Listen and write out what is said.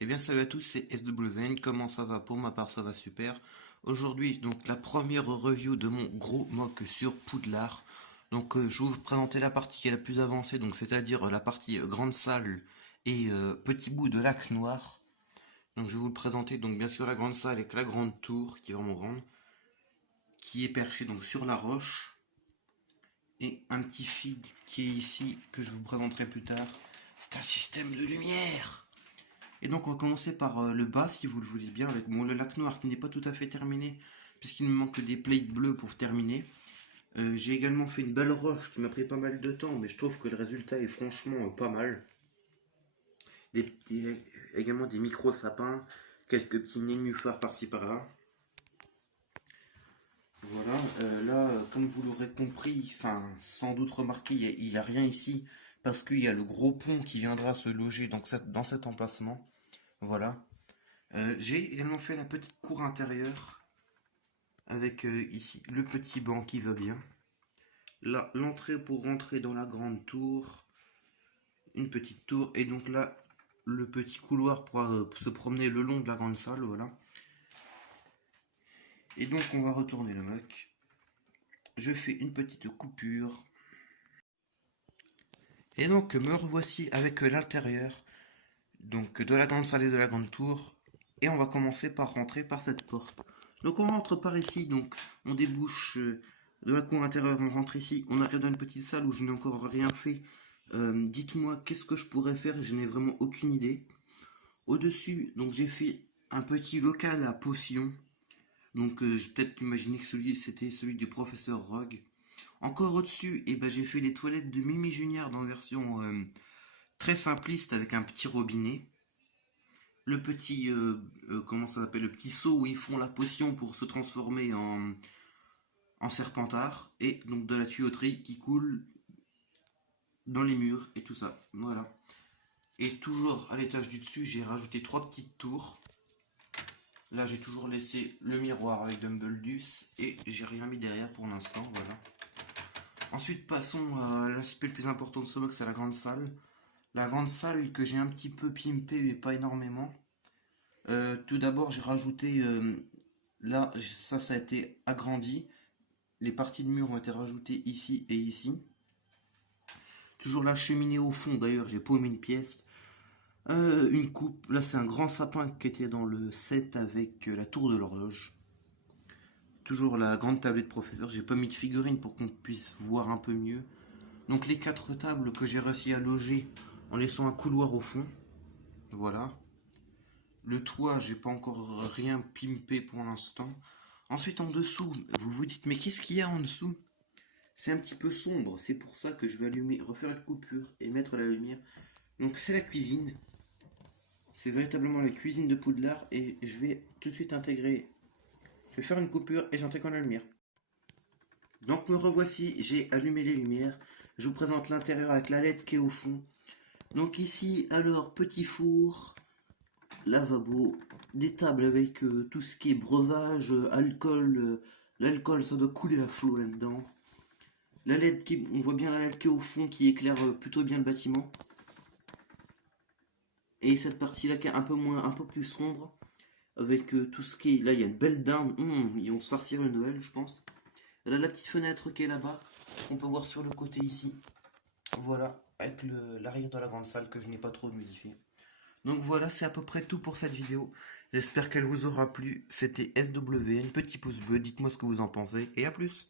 Eh bien salut à tous, c'est SWN, comment ça va? Pour ma part ça va super. Aujourd'hui donc la première review de mon gros mock sur Poudlard. Donc je vais vous présenter la partie qui est la plus avancée, donc c'est-à-dire la partie grande salle et petit bout de lac noir. Donc je vais vous le présenter, donc bien sûr la grande salle avec la grande tour qui est vraiment grande, qui est perchée donc sur la roche. Et un petit feed qui est ici, que je vous présenterai plus tard. C'est un système de lumière. Et donc on va commencer par le bas si vous le voulez bien avec le lac noir qui n'est pas tout à fait terminé puisqu'il me manque des plates bleues pour terminer. J'ai également fait une belle roche qui m'a pris pas mal de temps mais je trouve que le résultat est franchement pas mal. Également des micro sapins, quelques petits nénuphars par-ci par-là. Voilà, là comme vous l'aurez compris, enfin sans doute remarqué, il n'y a rien ici parce qu'il y a le gros pont qui viendra se loger dans cet emplacement. Voilà. J'ai également fait la petite cour intérieure avec ici le petit banc qui va bien. Là, l'entrée pour rentrer dans la grande tour, une petite tour, et donc là, le petit couloir pour se promener le long de la grande salle, voilà. Et donc, on va retourner le mock. Je fais une petite coupure. Et donc, me revoici avec l'intérieur, donc de la grande salle et de la grande tour. Et on va commencer par rentrer par cette porte. Donc on rentre par ici, donc on débouche de la cour intérieure, on rentre ici, on arrive dans une petite salle où je n'ai encore rien fait. Dites-moi qu'est-ce que je pourrais faire, je n'ai vraiment aucune idée. Au-dessus, donc j'ai fait un petit local à potions. Donc j'ai peut-être imaginé que c'était celui du professeur Rogue. Encore au-dessus, et ben, j'ai fait les toilettes de Mimi Junior dans version très simpliste avec un petit robinet. Le petit, comment ça s'appelle, le petit seau où ils font la potion pour se transformer en serpentard, et donc de la tuyauterie qui coule dans les murs et tout ça. Voilà. Et toujours à l'étage du dessus, j'ai rajouté trois petites tours. Là, j'ai toujours laissé le miroir avec Dumbledus et j'ai rien mis derrière pour l'instant. Voilà. Ensuite, passons à l'aspect le plus important de ce box, c'est la grande salle. La grande salle que j'ai un petit peu pimpé, mais pas énormément. Tout d'abord, j'ai rajouté là, ça a été agrandi. Les parties de mur ont été rajoutées ici et ici. Toujours la cheminée au fond, d'ailleurs, j'ai paumé une pièce. Une coupe, là c'est un grand sapin qui était dans le set avec la tour de l'horloge. Toujours la grande tablette professeur, j'ai pas mis de figurine pour qu'on puisse voir un peu mieux. Donc les quatre tables que j'ai réussi à loger en laissant un couloir au fond. Voilà. Le toit, j'ai pas encore rien pimpé pour l'instant. Ensuite en dessous, vous vous dites mais qu'est-ce qu'il y a en dessous? C'est un petit peu sombre, c'est pour ça que je vais allumer, refaire une coupure et mettre la lumière. Donc c'est la cuisine. C'est véritablement la cuisine de Poudlard et je vais tout de suite intégrer. Je vais faire une coupure et j'intègre la lumière. Donc me revoici, j'ai allumé les lumières. Je vous présente l'intérieur avec la LED qui est au fond. Donc ici, alors, petit four, lavabo, des tables avec tout ce qui est breuvage, alcool. L'alcool, ça doit couler à flot là-dedans. La LED, on voit bien la LED qui est au fond qui éclaire plutôt bien le bâtiment. Et cette partie-là qui est un peu moins, un peu plus sombre. Avec tout ce qui est... Là, il y a une belle dinde. Ils vont se farcir le Noël, je pense. Là, la petite fenêtre qui est là-bas. On peut voir sur le côté ici. Voilà, avec l'arrière de la grande salle que je n'ai pas trop modifié. Donc voilà, c'est à peu près tout pour cette vidéo. J'espère qu'elle vous aura plu. C'était SWN, petit pouce bleu. Dites-moi ce que vous en pensez. Et à plus!